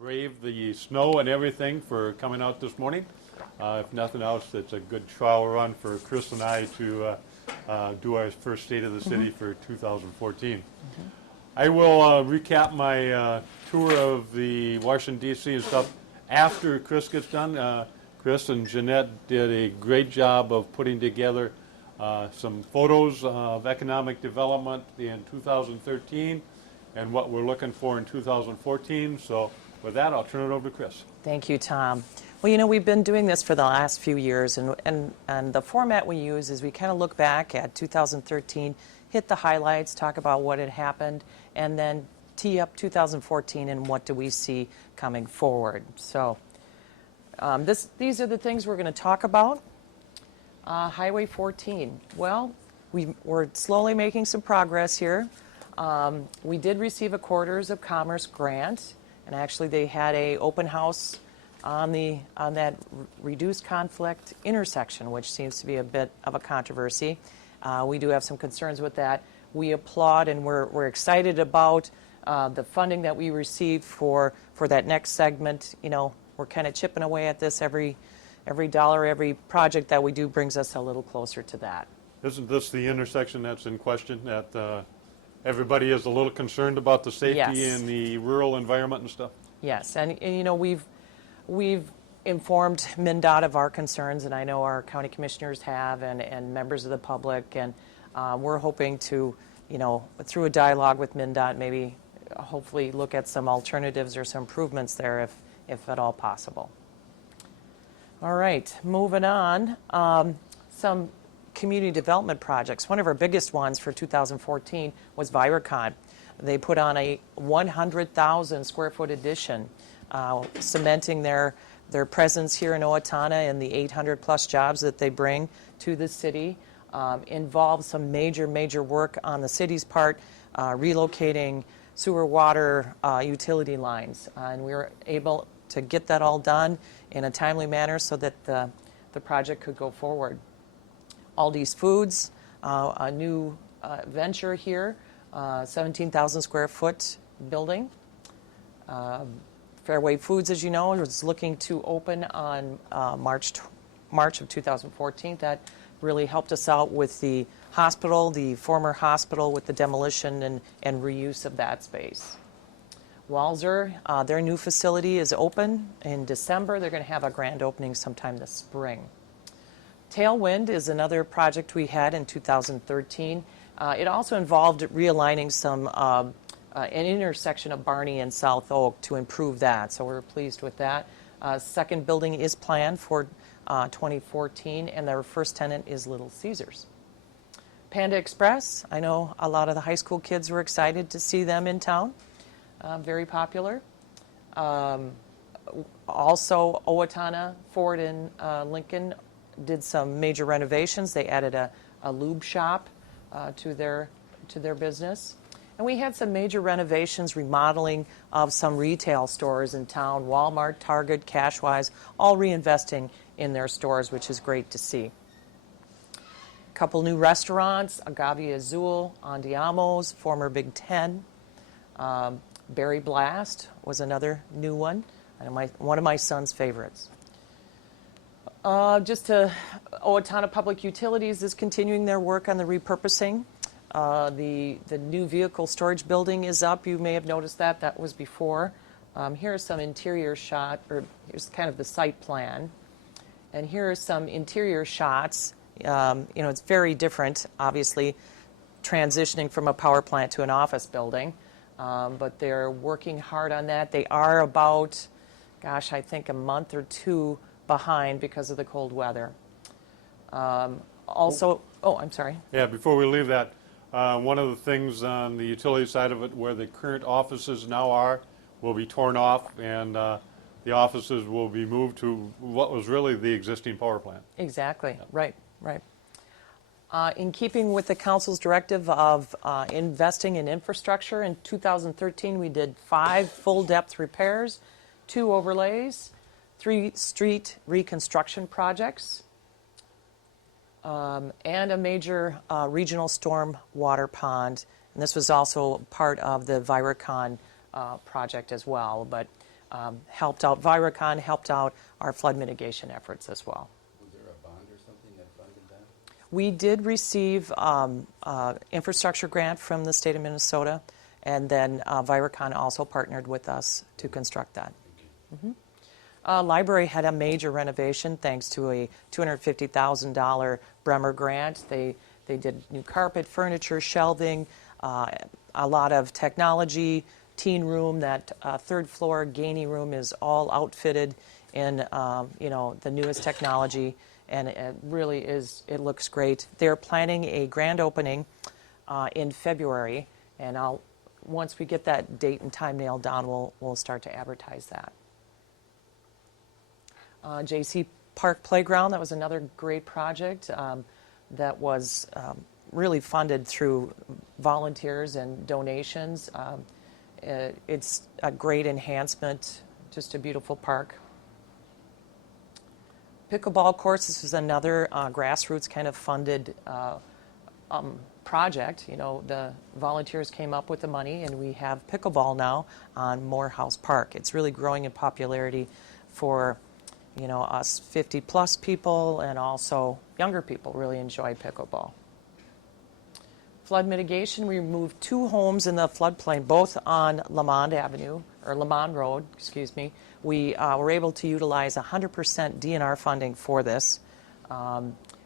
brave the snow and everything for coming out this morning. If nothing else, it's a good trial run for Kris and I to do our first State of the City for 2014. I will recap my tour of the Washington, D.C. and stuff after Kris gets done. Kris and Jeanette did a great job of putting together some photos of economic development in 2013 and what we're looking for in 2014. So with that, I'll turn it over to Kris. Thank you, Tom. Well, you know, we've been doing this for the last few years, and the format we use is we kind of look back at 2013, hit the highlights, talk about what had happened, and then tee up 2014 and what do we see coming forward. So these are the things we're going to talk about. Highway 14. Well, we're slowly making some progress here. We did receive a Corridors of Commerce grant, and actually they had a open house on that reduced conflict intersection, which seems to be a bit of a controversy. We do have some concerns with that. We applaud and we're excited about the funding that we received for that next segment. You know, we're kind of chipping away at this. Every dollar, every project that we do brings us a little closer to that. Isn't this the intersection that's in question, that everybody is a little concerned about the safety in the rural environment and stuff? Yes, and you know, we've informed MnDOT of our concerns, and I know our county commissioners have, and members of the public, and we're hoping to, you know, through a dialogue with MnDOT, maybe hopefully look at some alternatives or some improvements there if at all possible. All right, moving on. Some community development projects. One of our biggest ones for 2014 was Viracon. They put on a 100,000 square foot addition, cementing their presence here in Owatonna and the 800 plus jobs that they bring to the city. Involves some major work on the city's part, relocating sewer, water, utility lines. And we were able to get that all done in a timely manner so that the project could go forward. Aldi's Foods, a new venture here, 17,000 square foot building. Fairway Foods, as you know, is looking to open on March of 2014. That really helped us out with the hospital, the former hospital, with the demolition and reuse of that space. Walser, their new facility is open in December. They're going to have a grand opening sometime this spring. Tailwind is another project we had in 2013. It also involved realigning an intersection of Barney and South Oak to improve that, so we're pleased with that. Second building is planned for 2014, and their first tenant is Little Caesars. Panda Express, I know a lot of the high school kids were excited to see them in town. Very popular. Also, Owatonna, Ford, and Lincoln did some major renovations. They added a lube shop to their business. And we had some major renovations, remodeling of some retail stores in town, Walmart, Target, Cashwise, all reinvesting in their stores, which is great to see. A couple new restaurants, Agave Azul, Andiamo's, former Big Ten. Berry Blast was another new one, and one of my son's favorites. Owatonna Public Utilities is continuing their work on the repurposing. The new vehicle storage building is up. You may have noticed that. That was before. Here's some interior shot, or here's kind of the site plan. And here are some interior shots. You know, it's very different, obviously, transitioning from a power plant to an office building. But they're working hard on that. They are about, gosh, I think a month or two behind because of the cold weather. I'm sorry. Yeah, before we leave that, one of the things on the utility side of it where the current offices now are will be torn off, and the offices will be moved to what was really the existing power plant. Exactly, yeah. Right. In keeping with the council's directive of investing in infrastructure, in 2013 we did 5 full-depth repairs, 2 overlays, 3 street reconstruction projects, and a major regional storm water pond. And this was also part of the Viracon project as well. But helped out Viracon, helped out our flood mitigation efforts as well. Was there a bond or something that funded that? We did receive infrastructure grant from the state of Minnesota, and then Viracon also partnered with us to construct that. Library had a major renovation thanks to a $250,000 Bremer grant. They did new carpet, furniture, shelving, a lot of technology, teen room. That third floor Gainey room is all outfitted in the newest technology, and it really is. It looks great. They're planning a grand opening in February, and once we get that date and time nailed down, we'll start to advertise that. JC Park Playground, that was another great project that was really funded through volunteers and donations. It's a great enhancement, just a beautiful park. Pickleball course, this is another grassroots kind of funded project. The volunteers came up with the money, and we have pickleball now on Morehouse Park. It's really growing in popularity for us 50-plus people, and also younger people really enjoy pickleball. Flood mitigation, we removed 2 homes in the floodplain, both on Lamont Road, excuse me. We were able to utilize 100% DNR funding for this.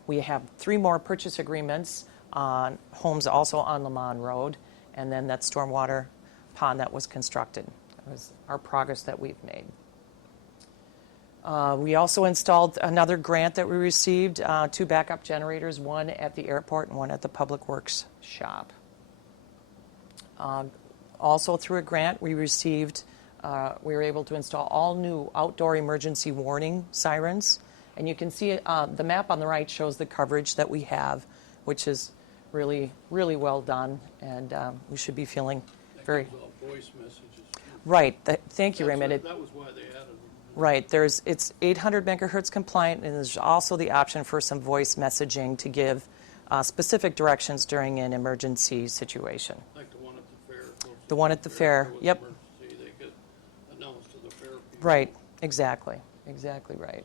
We have 3 more purchase agreements on homes also on Lamont Road, and then that stormwater pond that was constructed. That was our progress that we've made. We also installed another grant that we received, 2 backup generators, one at the airport and one at the Public Works shop. Also through a grant we received, we were able to install all new outdoor emergency warning sirens. And you can see the map on the right shows the coverage that we have, which is really, really well done, and we should be feeling very... Voice messages. Right. Thank you, Raymond. That was why they added them. Right. It's 800 megahertz compliant, and there's also the option for some voice messaging to give specific directions during an emergency situation. Like the one at the fair. The one at the fair, yep. Emergency, they get announced to the fair people. Right. Exactly right.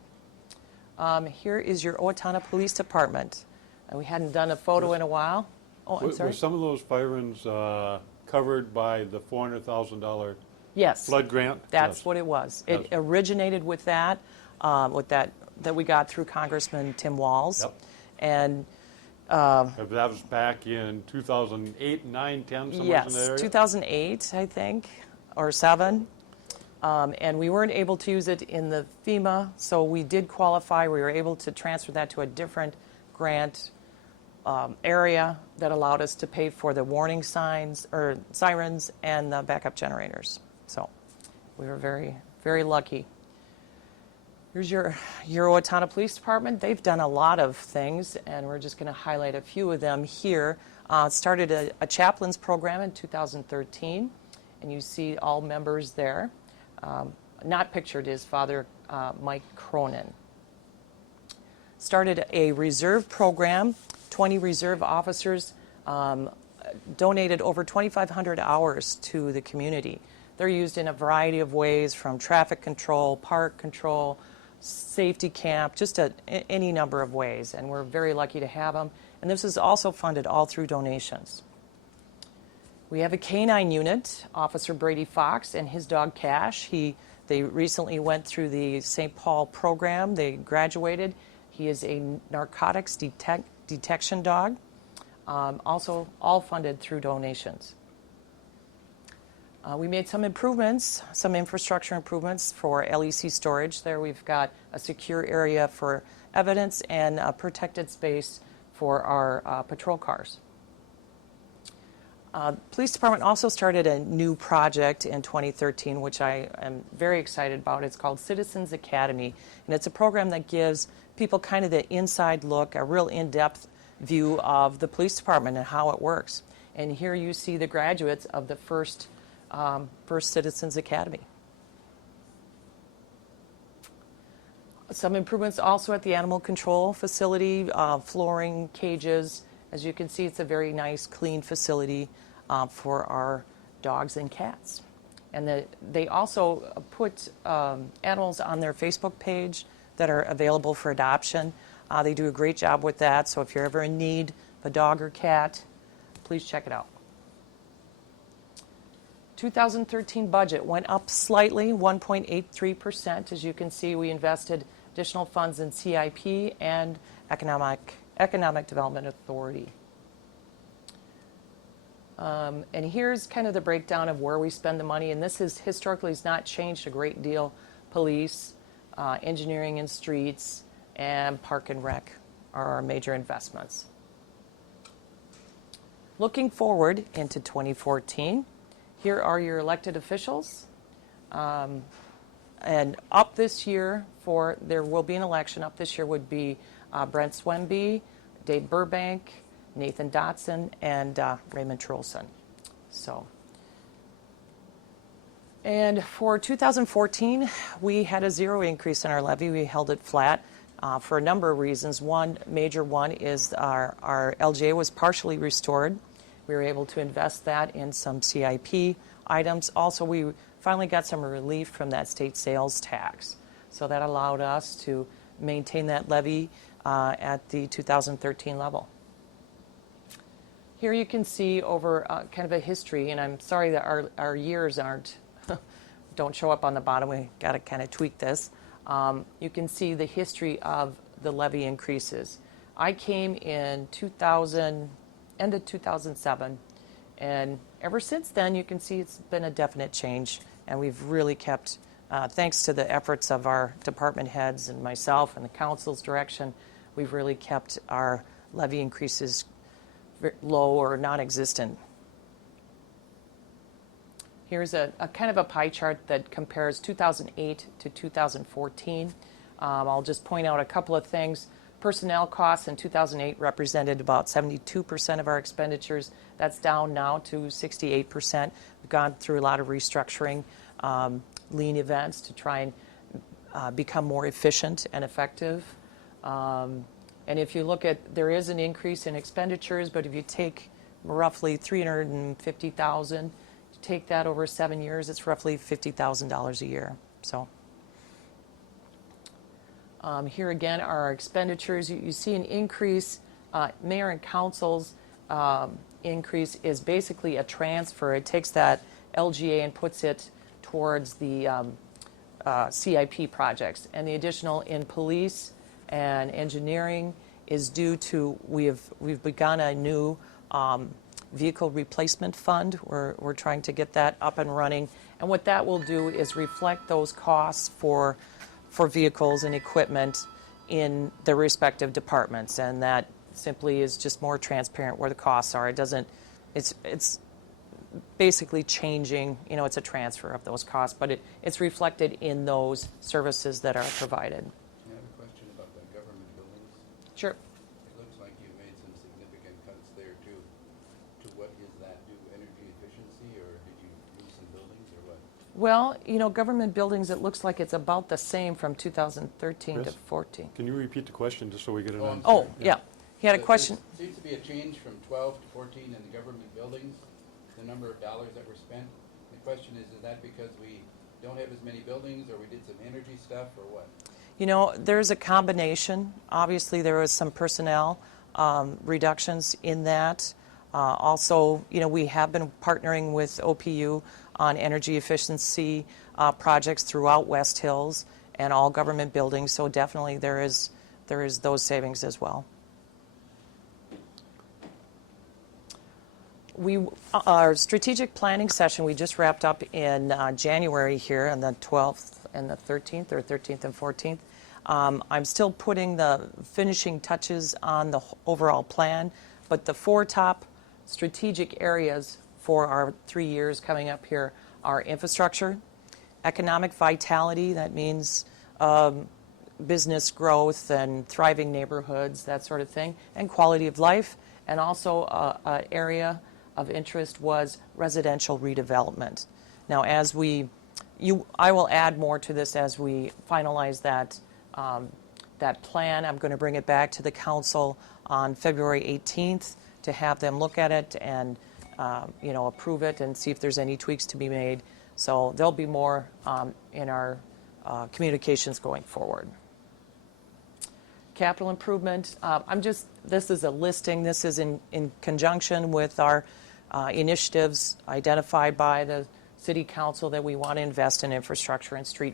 Here is your Owatonna Police Department. We hadn't done a photo in a while. Oh, I'm sorry. Were some of those sirens covered by the $400,000 Yes. flood grant? That's Yes. what it was. Yes. It originated with that we got through Congressman Tim Walz. Yep. And That was back in 2008, 9, 10, somewhere in yes, that area? 2008, I think, or 7. And we weren't able to use it in the FEMA, so we did qualify. We were able to transfer that to a different grant area that allowed us to pay for the warning signs or sirens and the backup generators. So we were very, very lucky. Here's your Owatonna Police Department. They've done a lot of things, and we're just going to highlight a few of them here. Started a chaplains program in 2013, and you see all members there. Not pictured is Father Mike Cronin. Started a reserve program. 20 reserve officers donated over 2,500 hours to the community. They're used in a variety of ways, from traffic control, park control, safety camp, just any number of ways, and we're very lucky to have them. And this is also funded all through donations. We have a canine unit, Officer Brady Fox and his dog Cash. They recently went through the St. Paul program. They graduated. He is a narcotics detection dog, also all funded through donations. We made some improvements, some infrastructure improvements for LEC storage. There we've got a secure area for evidence and a protected space for our patrol cars. Police Department also started a new project in 2013, which I am very excited about. It's called Citizens Academy, and it's a program that gives people kind of the inside look, a real in-depth view of the police department and how it works. And here you see the graduates of the first Citizens Academy. Some improvements also at the animal control facility, flooring, cages. As you can see, it's a very nice, clean facility for our dogs and cats. And they also put animals on their Facebook page that are available for adoption. They do a great job with that, so if you're ever in need of a dog or cat, please check it out. 2013 budget went up slightly, 1.83%. As you can see, we invested additional funds in CIP and Economic Development Authority. And here's kind of the breakdown of where we spend the money, and this is historically has not changed a great deal. Police, engineering and streets, and park and rec are our major investments. Looking forward into 2014, here are your elected officials. And up this year, there will be an election. Up this year would be Brent Swemby, Dave Burbank, Nathan Dotson, and Raymond Trolson. And for 2014, we had a zero increase in our levy. We held it flat for a number of reasons. One major one is our LGA was partially restored. We were able to invest that in some CIP items. Also, we finally got some relief from that state sales tax. So that allowed us to maintain that levy at the 2013 level. Here you can see over kind of a history, and I'm sorry that our years don't show up on the bottom. We got to kind of tweak this. You can see the history of the levy increases. I came in end of 2007, and ever since then you can see it's been a definite change, and we've really kept, thanks to the efforts of our department heads and myself and the council's direction, we've really kept our levy increases low or non-existent. Here's a kind of a pie chart that compares 2008 to 2014. I'll just point out a couple of things. Personnel costs in 2008 represented about 72% of our expenditures. That's down now to 68%. We've gone through a lot of restructuring, lean events to try and become more efficient and effective. And if you look at, there is an increase in expenditures, but if you take roughly $350,000, take that over 7 years, it's roughly $50,000 a year. So here again are our expenditures. You see an increase. Mayor and council's increase is basically a transfer. It takes that LGA and puts it towards the CIP projects. And the additional in police and engineering is due to we've begun a new vehicle replacement fund. We're trying to get that up and running. And what that will do is reflect those costs for vehicles and equipment in the respective departments, and that simply is just more transparent where the costs are. It's basically changing, it's a transfer of those costs, but it's reflected in those services that are provided. I have a question about the government buildings. Sure. It looks like you made some significant cuts there too. To what is that due? Energy efficiency, or did you lose some buildings, or what? Well, government buildings, it looks like it's about the same from 2013 to Chris? 14. Can you repeat the question just so we get it on? Oh, yeah. He had a So question. there seems to be a change from 12 to 14 in the government buildings, the number of dollars that were spent. The question is that because we don't have as many buildings, or we did some energy stuff, or what? There's a combination. Obviously, there was some personnel reductions in that. Also, we have been partnering with OPU on energy efficiency projects throughout West Hills and all government buildings. So definitely there is those savings as well. Our strategic planning session we just wrapped up in January here on the 12th and the 13th, or 13th and 14th. I'm still putting the finishing touches on the overall plan, but the 4 top strategic areas for our 3 years coming up here are infrastructure, economic vitality, that means business growth and thriving neighborhoods, that sort of thing, and quality of life, and also an area of interest was residential redevelopment. Now, I will add more to this as we finalize that plan. I'm going to bring it back to the council on February 18th to have them look at it and approve it and see if there's any tweaks to be made. So there'll be more in our communications going forward. Capital improvement, this is a listing. This is in conjunction with our initiatives identified by the City Council that we want to invest in infrastructure and street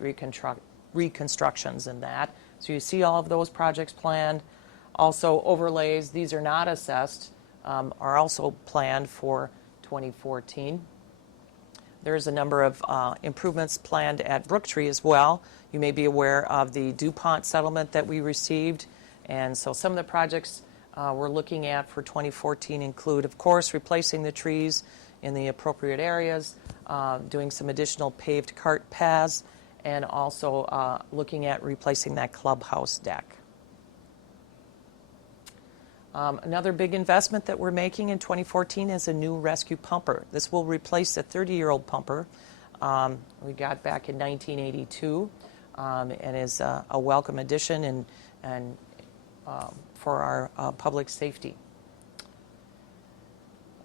reconstructions and that. So you see all of those projects planned. Also overlays, these are not assessed, are also planned for 2014. There's a number of improvements planned at Brooktree as well. You may be aware of the DuPont settlement that we received. And so some of the projects we're looking at for 2014 include, of course, replacing the trees in the appropriate areas, doing some additional paved cart paths, and also looking at replacing that clubhouse deck. Another big investment that we're making in 2014 is a new rescue pumper. This will replace a 30-year-old pumper we got back in 1982 and is a welcome addition and for our public safety.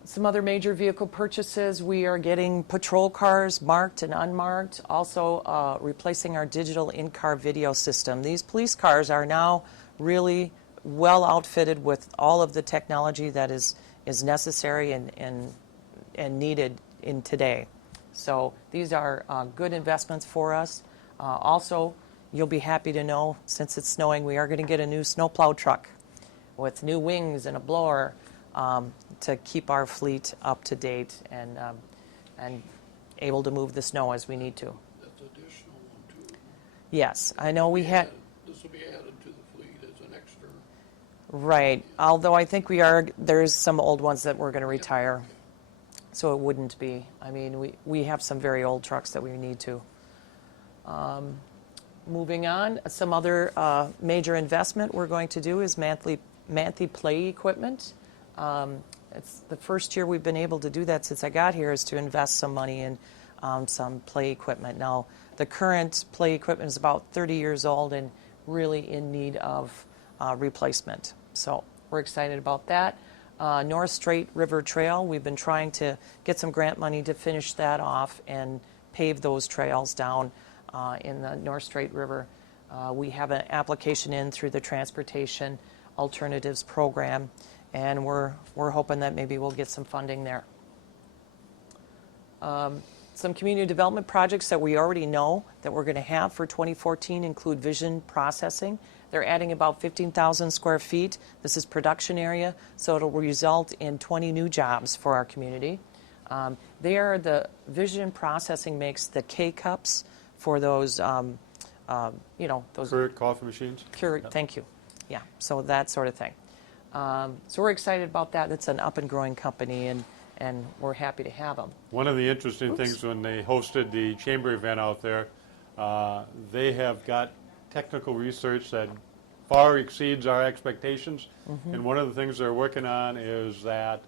Some other major vehicle purchases, we are getting patrol cars marked and unmarked, also replacing our digital in-car video system. These police cars are now really well outfitted with all of the technology that is necessary and needed in today. So these are good investments for us. Also, you'll be happy to know, since it's snowing, we are going to get a new snowplow truck with new wings and a blower to keep our fleet up to date and able to move the snow as we need to. That's additional one too. Yes, I know we had. This will be added to the fleet as an extra. Right, although I think there's some old ones that we're going to retire, so it wouldn't be. I mean, we have some very old trucks that we need to. Moving on, some other major investment we're going to do is Manthe Play Equipment. It's the first year we've been able to do that since I got here, is to invest some money in some play equipment. Now, the current play equipment is about 30 years old and really in need of replacement. So we're excited about that. North Strait River Trail, we've been trying to get some grant money to finish that off and pave those trails down in the North Strait River. We have an application in through the Transportation Alternatives Program, and we're hoping that maybe we'll get some funding there. Some community development projects that we already know that we're going to have for 2014 include vision processing. They're adding about 15,000 square feet. This is production area, so it'll result in 20 new jobs for our community. The vision processing makes the K-cups for those, those Keurig coffee machines? Keurig, thank you. Yeah, so that sort of thing. So we're excited about that. It's an up and growing company, and we're happy to have them. One of the interesting things when they hosted the chamber event out there, they have got technical research that far exceeds our expectations. Mm-hmm. And one of the things they're working on is that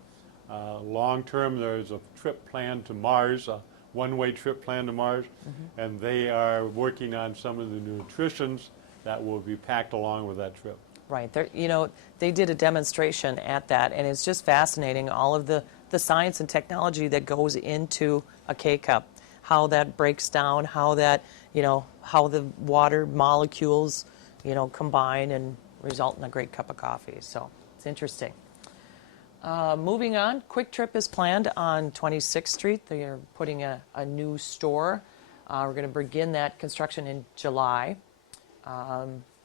long term there's a trip planned to Mars, a one-way trip planned to Mars, mm-hmm. and they are working on some of the nutritions that will be packed along with that trip. Right. They did a demonstration at that, and it's just fascinating, all of the science and technology that goes into a K-cup, how that breaks down, how that, how the water molecules, combine and result in a great cup of coffee. So it's interesting. Moving on, Quick Trip is planned on 26th Street. They are putting a new store. We're going to begin that construction in July.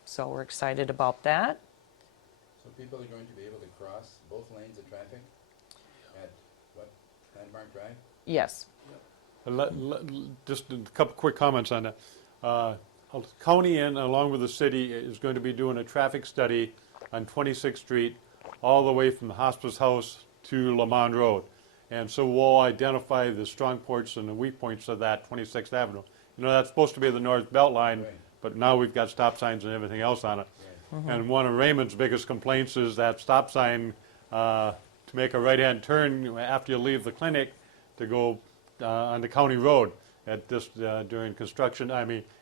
So we're excited about that. So people are going to be able to cross both lanes of traffic at Landmark Drive? Yes. Just a couple quick comments on that. The county and along with the city is going to be doing a traffic study on 26th Street all the way from the hospice house to Lamond Road. And so we'll identify the strong points and the weak points of that 26th Avenue. That's supposed to be the North Belt Line, right. But now we've got stop signs and everything else on it. Right. Mm-hmm. And one of Raymond's biggest complaints is that stop sign to make a right-hand turn after you leave the clinic to go on the county road at this during construction.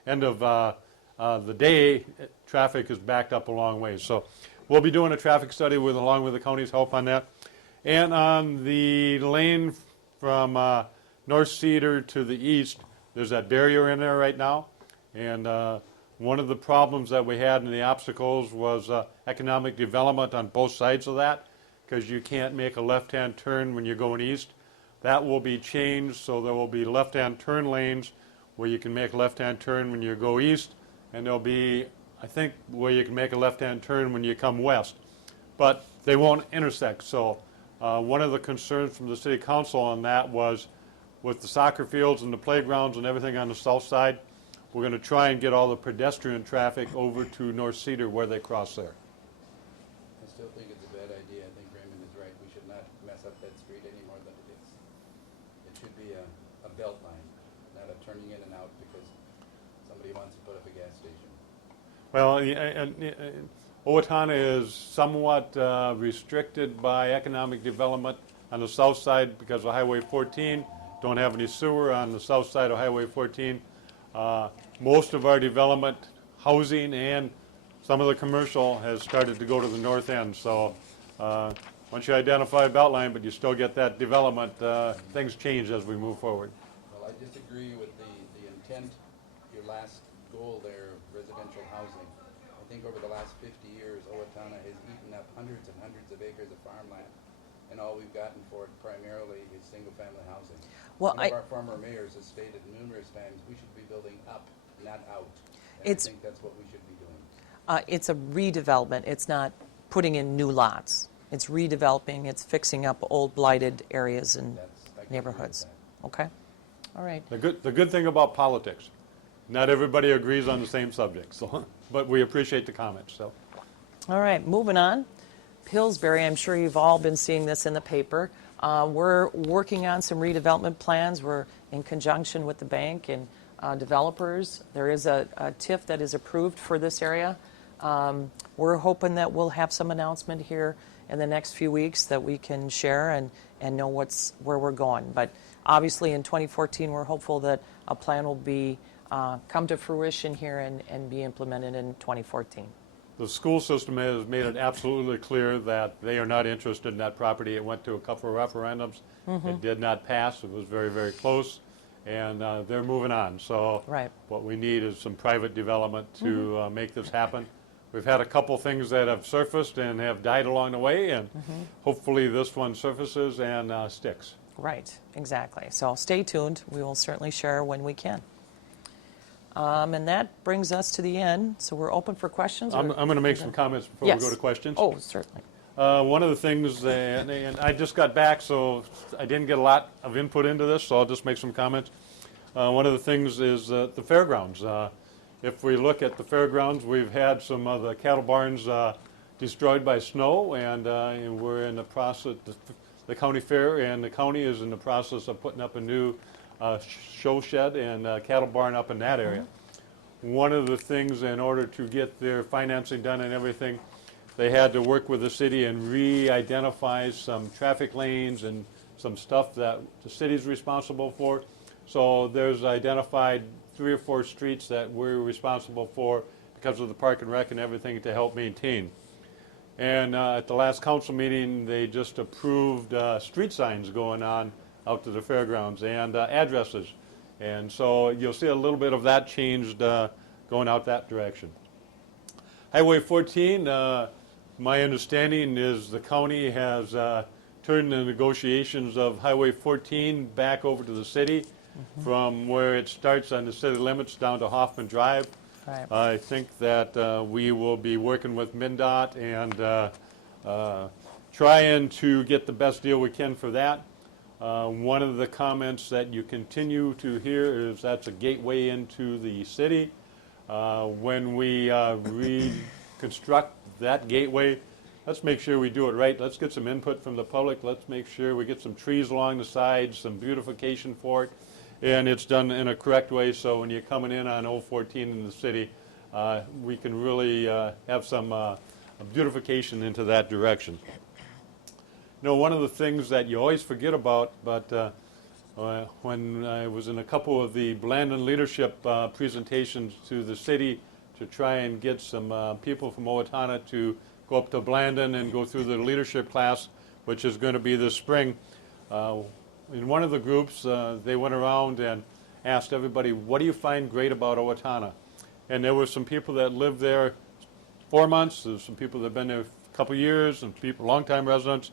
End of the day, traffic is backed up a long way. So we'll be doing a traffic study along with the county's help on that. And on the lane from North Cedar to the east, there's that barrier in there right now. And one of the problems that we had and the obstacles was economic development on both sides of that, because you can't make a left-hand turn when you're going east. That will be changed, so there will be left-hand turn lanes where you can make a left-hand turn when you go east, and there'll be, I think, where you can make a left-hand turn when you come west. But they won't intersect. So one of the concerns from the city council on that was with the soccer fields and the playgrounds and everything on the south side, we're going to try and get all the pedestrian traffic over to North Cedar where they cross there. I still think it's a bad idea. I think Raymond is right. We should not mess up that street any more than it is. It should be a belt line, not a turning in and out because somebody wants to put up a gas station. Well, Owatonna is somewhat restricted by economic development on the south side because of Highway 14. Don't have any sewer on the south side of Highway 14. Most of our development, housing and some of the commercial has started to go to the north end. So once you identify a belt line, but you still get that development, things change as we move forward. Well, I disagree with the intent, your last goal there, of residential housing. I think over the last 50 years, Owatonna has eaten up hundreds and hundreds of acres of farmland, and all we've gotten for it primarily is single-family housing. Well, One of our former mayors has stated numerous times we should be building up, not out. And I think that's what we should be doing. It's a redevelopment. It's not putting in new lots. It's redeveloping. It's fixing up old blighted areas and I can agree with neighborhoods. that. Okay. All right. The good thing about politics, not everybody agrees on the same subject, so, but we appreciate the comments. So. All right. Moving on. Pillsbury, I'm sure you've all been seeing this in the paper. We're working on some redevelopment plans. We're in conjunction with the bank and developers. There is a TIF that is approved for this area. We're hoping that we'll have some announcement here in the next few weeks that we can share and know where we're going. But obviously in 2014, we're hopeful that a plan will be come to fruition here and be implemented in 2014. The school system has made it absolutely clear that they are not interested in that property. It went to a couple of referendums. It did not pass. It was very, very close. And they're moving on. So Right. what we need is some private development to make this happen. We've had a couple things that have surfaced and have died along the way, and hopefully this one surfaces and sticks. Right, exactly. So stay tuned. We will certainly share when we can. And that brings us to the end. So we're open for questions. I'm going to make some comments before Yes. we go to questions. Oh, certainly. One of the things, and I just got back, so I didn't get a lot of input into this, so I'll just make some comments. One of the things is the fairgrounds. If we look at the fairgrounds, we've had some of the cattle barns destroyed by snow, and we're in the process, the county fair and the county is in the process of putting up a new show shed and cattle barn up in that area. One of the things, in order to get their financing done and everything, they had to work with the city and re-identify some traffic lanes and some stuff that the city's responsible for. So there's identified 3 or 4 streets that we're responsible for because of the park and rec and everything to help maintain. And at the last council meeting, they just approved street signs going on out to the fairgrounds and addresses. And so you'll see a little bit of that changed going out that direction. Highway 14, my understanding is the county has turned the negotiations of Highway 14 back over to the city from where it starts on the city limits down to Hoffman Drive. Right. I think that we will be working with MnDOT and trying to get the best deal we can for that. One of the comments that you continue to hear is that's a gateway into the city. When we reconstruct that gateway, let's make sure we do it right. Let's get some input from the public. Let's make sure we get some trees along the sides, some beautification for it, and it's done in a correct way so when you're coming in on 014 in the city, we can really have some beautification into that direction. You know, one of the things that you always forget about, but when I was in a couple of the Blandon leadership presentations to the city to try and get some people from Owatonna to go up to Blandon and go through the leadership class, which is going to be this spring. In one of the groups, they went around and asked everybody, what do you find great about Owatonna? And there were some people that lived there 4 months, there's some people that have been there a couple years, and people, longtime residents.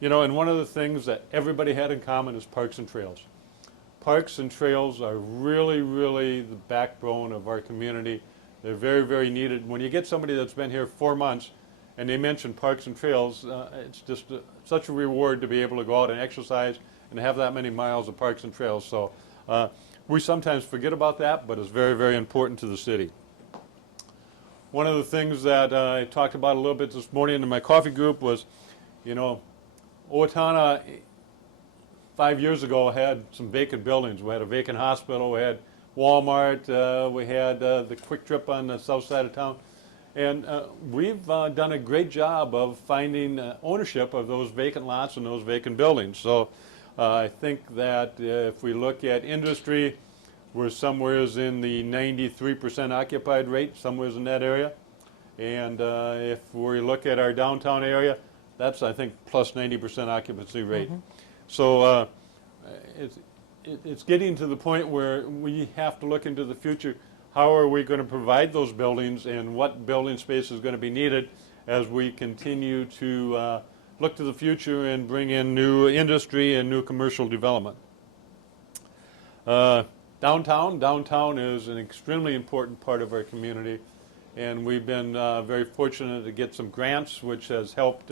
You know, and one of the things that everybody had in common is parks and trails. Parks and trails are really, really the backbone of our community. They're very, very needed. When you get somebody that's been here 4 months and they mention parks and trails, it's just such a reward to be able to go out and exercise and have that many miles of parks and trails. So we sometimes forget about that, but it's very, very important to the city. One of the things that I talked about a little bit this morning in my coffee group was, you know, Owatonna 5 years ago had some vacant buildings. We had a vacant hospital, we had Walmart, we had the Quick Trip on the south side of town. And we've done a great job of finding ownership of those vacant lots and those vacant buildings. So I think that if we look at industry, we're somewheres in the 93% occupied rate, somewheres in that area. And if we look at our downtown area, that's, I think, plus 90% occupancy rate. Mm-hmm. So it's getting to the point where we have to look into the future. How are we going to provide those buildings, and what building space is going to be needed as we continue to look to the future and bring in new industry and new commercial development. Downtown is an extremely important part of our community, and we've been very fortunate to get some grants, which has helped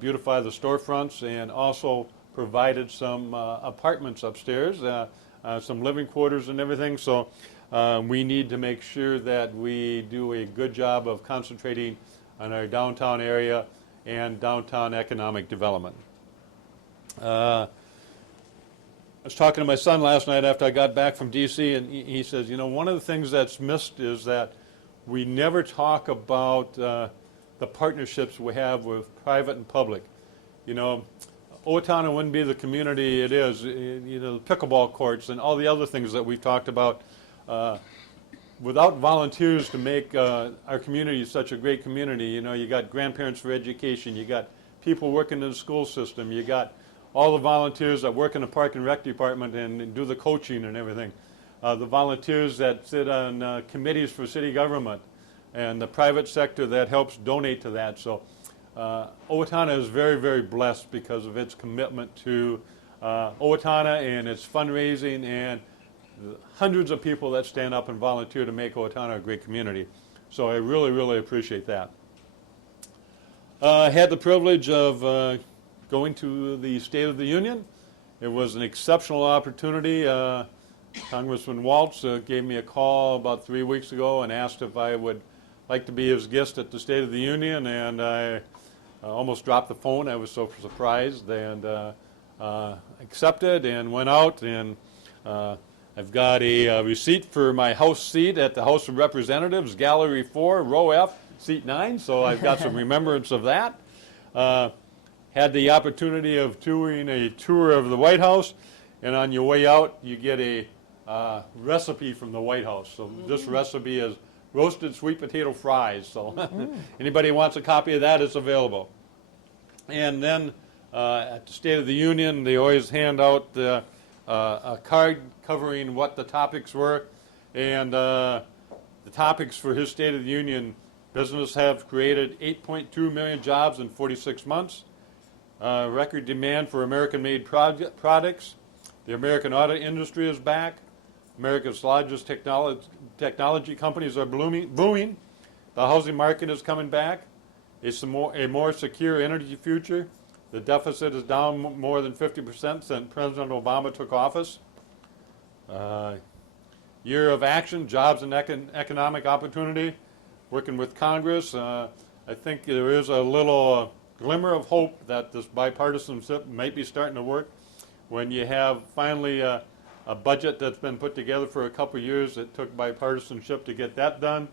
beautify the storefronts and also provided some apartments upstairs, some living quarters and everything. So we need to make sure that we do a good job of concentrating on our downtown area and downtown economic development. I was talking to my son last night after I got back from D.C., and he says, you know, one of the things that's missed is that we never talk about the partnerships we have with private and public. You know, Owatonna wouldn't be the community it is, you know, the pickleball courts and all the other things that we've talked about without volunteers to make our community such a great community. You know, you got grandparents for education, you got people working in the school system, you got all the volunteers that work in the park and rec department and do the coaching and everything. The volunteers that sit on committees for city government, and the private sector that helps donate to that. So Owatonna is very, very blessed because of its commitment to Owatonna and its fundraising and the hundreds of people that stand up and volunteer to make Owatonna a great community. So I really, really appreciate that. I had the privilege of going to the State of the Union. It was an exceptional opportunity. Congressman Waltz gave me a call about 3 weeks ago and asked if I would like to be his guest at the State of the Union, and I almost dropped the phone. I was so surprised, and accepted and went out, and I've got a receipt for my House seat at the House of Representatives, Gallery 4, Row F, Seat 9, so I've got some remembrance of that. Had the opportunity of doing a tour of the White House, and on your way out, you get a recipe from the White House. So this recipe is roasted sweet potato fries. So anybody wants a copy of that, it's available. And then at the State of the Union, they always hand out a card covering what the topics were. And the topics for his State of the Union: business have created 8.2 million jobs in 46 months. Record demand for American-made products. The American auto industry is back. America's largest technology companies are booming. The housing market is coming back. It's a more secure energy future. The deficit is down more than 50% since President Obama took office. Year of action, jobs and economic opportunity. Working with Congress, I think there is a little glimmer of hope that this bipartisanship might be starting to work. When you have finally a budget that's been put together for a couple of years, it took bipartisanship to get that done.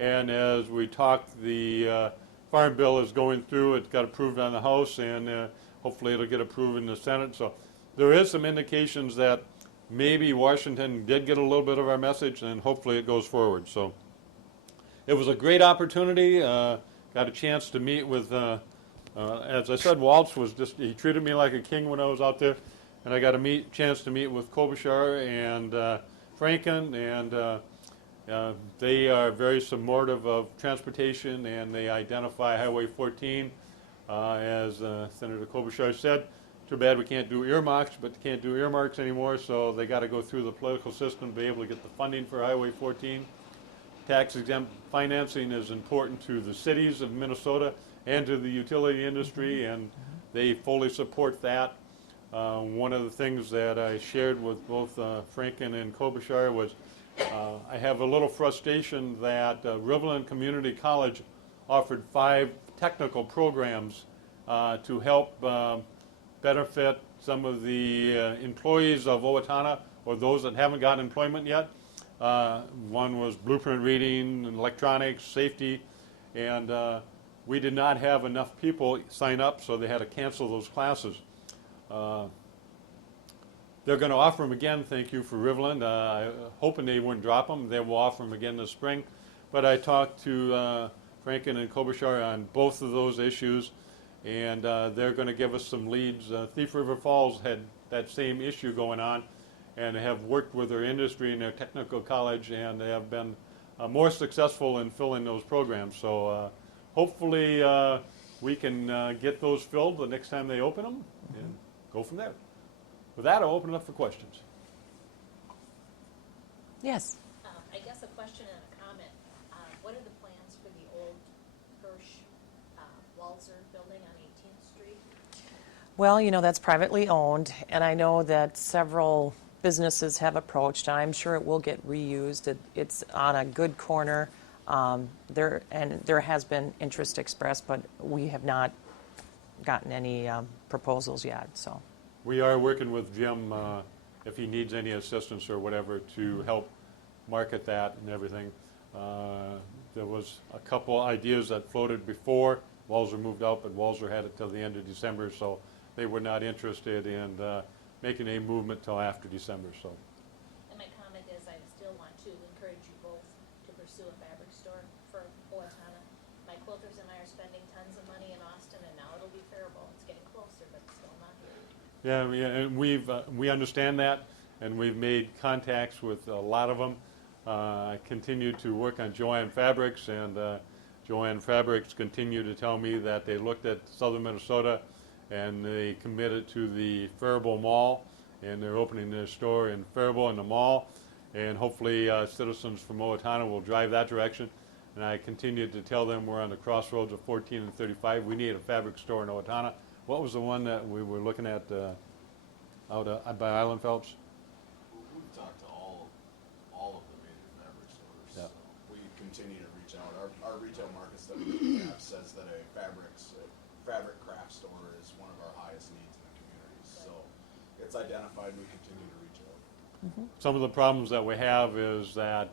And as we talked, the Farm Bill is going through. It got approved on the House, and hopefully it'll get approved in the Senate. So there is some indications that maybe Washington did get a little bit of our message, and hopefully it goes forward. So it was a great opportunity. Got a chance to meet with, as I said, Waltz was he treated me like a king when I was out there. and I got a chance to meet with Klobuchar and Franken, and they are very supportive of transportation, and they identify Highway 14 as Senator Klobuchar said. Too bad we can't do earmarks, but they can't do earmarks anymore, so they got to go through the political system to be able to get the funding for Highway 14. Tax-exempt financing is important to the cities of Minnesota and to the utility industry, and they fully support that. One of the things that I shared with both Franken and Klobuchar was I have a little frustration that Riverland Community College offered 5 technical programs to help benefit some of the employees of Owatonna or those that haven't got employment yet. One was blueprint reading, electronics, safety, and we did not have enough people sign up, so they had to cancel those classes. They're going to offer them again, thank you for Riverland. Hoping they wouldn't drop them. They will offer them again this spring. But I talked to Franken and Klobuchar on both of those issues, and they're going to give us some leads. Thief River Falls had that same issue going on, and have worked with their industry and their technical college, and they have been more successful in filling those programs. So hopefully we can get those filled the next time they open them and go from there. With that, I'll open it up for questions. Yes. I guess a question and a comment. What are the plans for the old Hirsch Walzer building on 18th Street? Well, you know, that's privately owned, and I know that several businesses have approached. I'm sure it will get reused. It's on a good corner. There has been interest expressed, but we have not gotten any proposals yet. So We are working with Jim if he needs any assistance or whatever to help market that and everything. There was a couple ideas that floated before Walzer moved out, but Walzer had it till the end of December, so they were not interested in making a movement till after December. So. And my comment is I still want to encourage you both to pursue a fabric store for Owatonna. My quilters and I are spending tons of money in Austin, and now it'll be Faribault. It's getting closer, but it's still not here. Yeah, and we understand that, and we've made contacts with a lot of them. I continue to work on Joanne Fabrics, and Joanne Fabrics continue to tell me that they looked at southern Minnesota and they committed to the Faribault Mall, and they're opening their store in Faribault in the mall, and hopefully citizens from Owatonna will drive that direction. And I continue to tell them we're on the crossroads of 14 and 35. We need a fabric store in Owatonna. What was the one that we were looking at out by Island Phelps? We've talked to all of the major fabric stores. Yep. So we continue to reach out. Our retail market study that we have says that a fabric craft store is one of our highest needs in the community. So it's identified, and we continue to reach out. Some of the problems that we have is that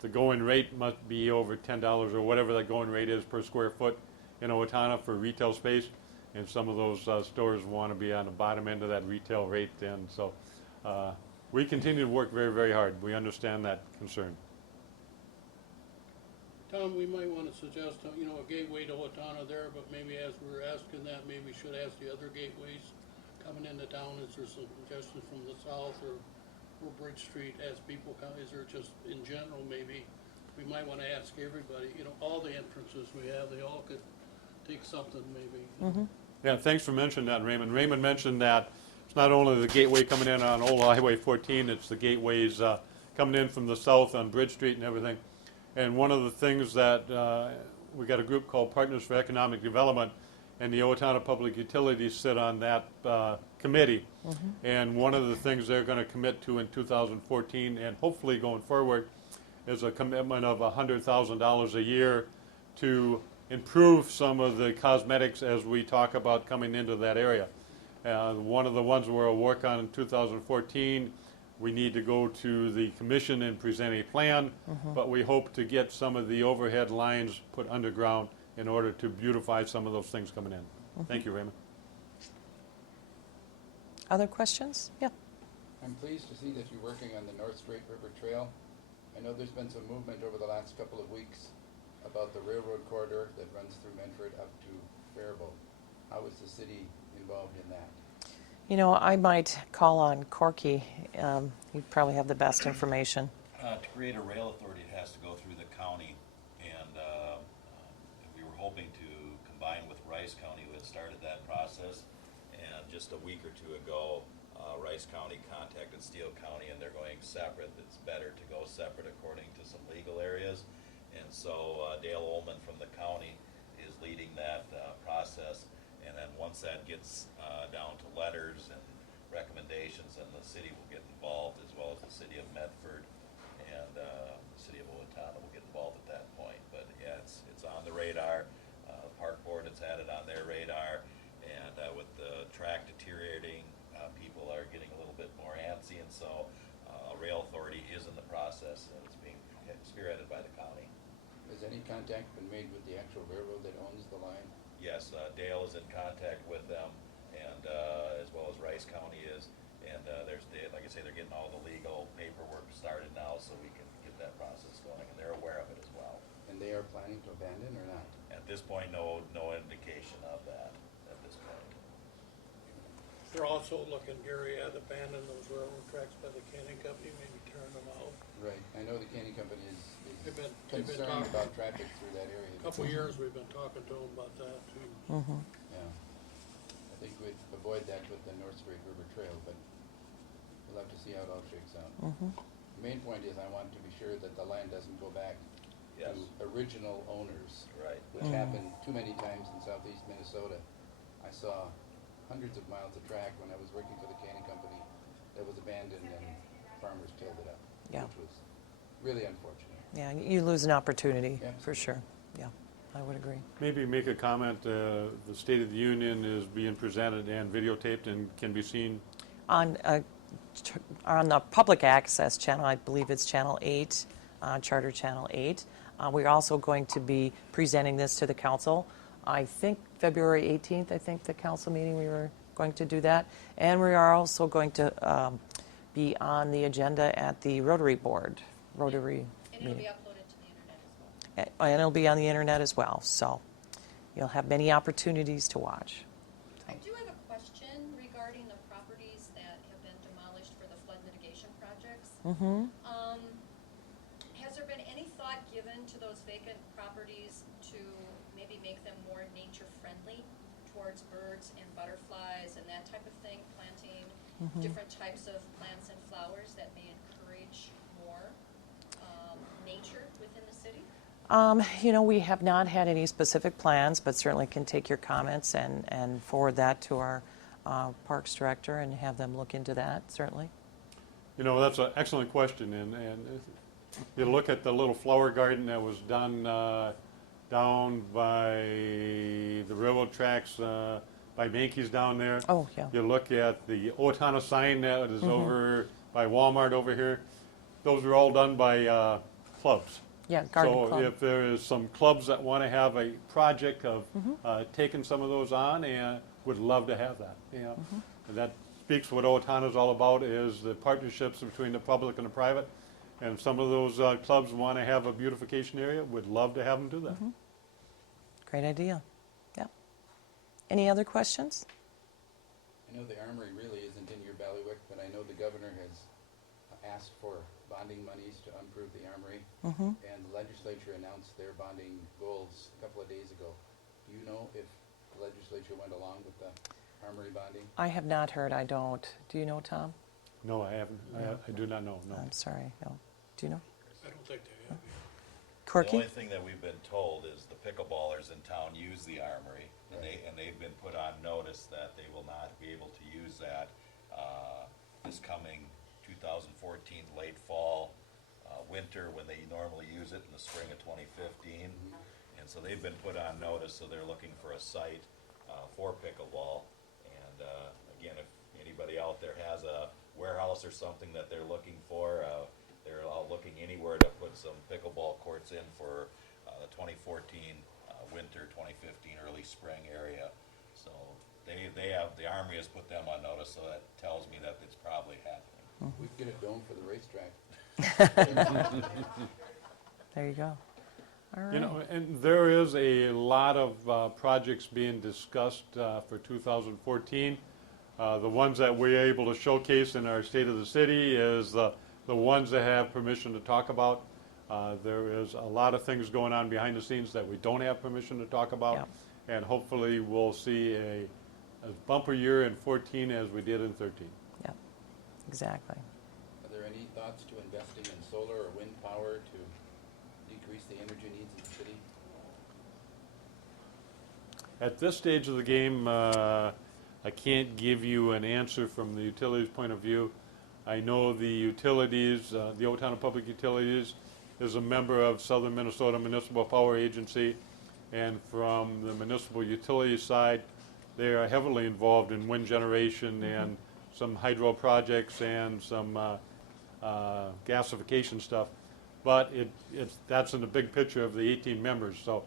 the going rate must be over $10 or whatever that going rate is per square foot in Owatonna for retail space, and some of those stores want to be on the bottom end of that retail rate, and so we continue to work very, very hard. We understand that concern. Tom, we might want to suggest, a gateway to Owatonna there, but maybe as we're asking that, maybe we should ask the other gateways coming into town. Is there some suggestions from the south or Bridge Street as people come? Is there just in general maybe we might want to ask everybody, all the entrances we have, they all could take something maybe. Yeah, thanks for mentioning that, Raymond. Raymond mentioned that it's not only the gateway coming in on Old Highway 14, it's the gateways coming in from the south on Bridge Street and everything. And one of the things that we got a group called Partners for Economic Development, and the Owatonna Public Utilities sit on that committee. And one of the things they're going to commit to in 2014 and hopefully going forward is a commitment of $100,000 a year to improve some of the cosmetics as we talk about coming into that area. One of the ones we'll work on in 2014, we need to go to the commission and present a plan, but we hope to get some of the overhead lines put underground in order to beautify some of those things coming in. Thank you, Raymond. Other questions? Yeah. I'm pleased to see that you're working on the North Straight River Trail. I know there's been some movement over the last couple of weeks about the railroad corridor that runs through Medford up to Faribault. How is the city involved in that? You know, I might call on Corky. You probably have the best information. To create a rail authority, it has to go through the county, and we were hoping to combine with Rice County, who had started that process. And just a week or two ago, Rice County contacted Steele County, and they're going separate. It's better to go separate according to some legal areas. And so Dale Ullman from the county is leading that process. And then once that gets down to letters and recommendations, then the city will get involved, as well as the city of Medford and the city of Owatonna will get involved at that point. But yeah, it's on the radar. Park Board has had it on their radar, and with the track deteriorating, people are getting a little bit more antsy, and so a rail authority is in the process, and it's being spearheaded by the county. Has any contact been made with the actual railroad that owns the line? Yes, Dale is in contact with them, and as well as Rice County is, and like I say, they're getting all the legal paperwork started now, so we can get that process going, and they're aware of it as well. And they are planning to abandon or not? At this point, no indication of that at this point. They're also looking, Gary, at abandoning those railroad tracks by the canning company, maybe tearing them out. Right, I know the canning company is They've been concerned talking. about traffic through that area. A couple of years, we've been talking to them about that too. Yeah, I think we'd avoid that with the North Strait River Trail, but we'll have to see how it all shakes out. The main point is I want to be sure that the land doesn't go back Yes. to original owners, Right. which happened too many times in southeast Minnesota. I saw hundreds of miles of track when I was working for the canning company that was abandoned and farmers tilled it up, Yeah. which was really unfortunate. Yeah, you lose an opportunity, for Absolutely. sure. Yeah, I would agree. Maybe make a comment, the State of the Union is being presented and videotaped and can be seen. On the public access channel, I believe it's Channel 8, Charter Channel 8. We're also going to be presenting this to the council. I think February 18th, I think the council meeting, we were going to do that. And we are also going to be on the agenda at the Rotary Board, Rotary And it'll be meeting. uploaded to the internet as well. And it'll be on the internet as well. So you'll have many opportunities to watch. I do have a question regarding the properties that have been demolished for the flood mitigation projects. Has there been any thought given to those vacant properties to maybe make them more nature-friendly towards birds and butterflies and that type of thing, planting different types of plants and flowers that may encourage more nature within the city? You know, we have not had any specific plans, but certainly can take your comments and forward that to our Parks Director and have them look into that, certainly. You know, that's an excellent question, and you look at the little flower garden that was done down by the railroad tracks, by Banky's down there. Oh, yeah. You look at the Owatonna sign that is over by Walmart over here. Those are all done by clubs. Yeah, garden So club. if there is some clubs that want to have a project of taking some of those on, and would love to have that. Yeah, and that speaks what Owatonna is all about, is the partnerships between the public and the private. And if some of those clubs want to have a beautification area, would love to have them do that. Great idea. Yeah. Any other questions? I know the armory really isn't in your bailiwick, but I know the governor has asked for bonding monies to improve the armory. And the legislature announced their bonding goals a couple of days ago. Do you know if the legislature went along with the armory bonding? I have not heard. I don't. Do you know, Tom? No, I haven't. I do not know. No. I'm sorry. No. Do you know? I don't think they have. The Corky? only thing that we've been told is the pickleballers in town use the armory, and they've been put on notice that they will not be able to use that this coming 2014 late fall, winter, when they normally use it in the spring of 2015. And so they've been put on notice, so they're looking for a site for pickleball. And again, if anybody out there has a warehouse or something that they're looking for, they're looking anywhere to put some pickleball courts in for the 2014 winter, 2015 early spring area. So they have, the Armory has put them on notice, so that tells me that it's probably happening. We could get a dome for the racetrack. There you go. All right. You know, and there is a lot of projects being discussed for 2014. The ones that we're able to showcase in our State of the City is the ones that have permission to talk about. There is a lot of things going on behind the scenes that we don't have permission to talk about. Yeah. And hopefully we'll see a bumper year in 14 as we did in 13. Yeah, exactly. Are there any thoughts to investing in solar or wind power to decrease the energy needs of the city? At this stage of the game, I can't give you an answer from the utilities point of view. I know the utilities, the Owatonna Public Utilities is a member of Southern Minnesota Municipal Power Agency, and from the municipal utility side, they are heavily involved in wind generation and some hydro projects and some gasification stuff. But that's in the big picture of the 18 members. So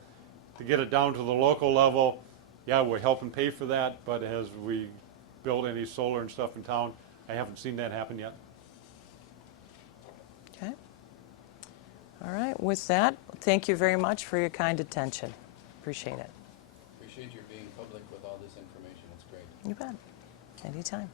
to get it down to the local level, yeah, we're helping pay for that, but as we build any solar and stuff in town, I haven't seen that happen yet. Okay. All right, with that, thank you very much for your kind attention. Appreciate it. Appreciate your being public with all this information. It's great. You bet. Anytime.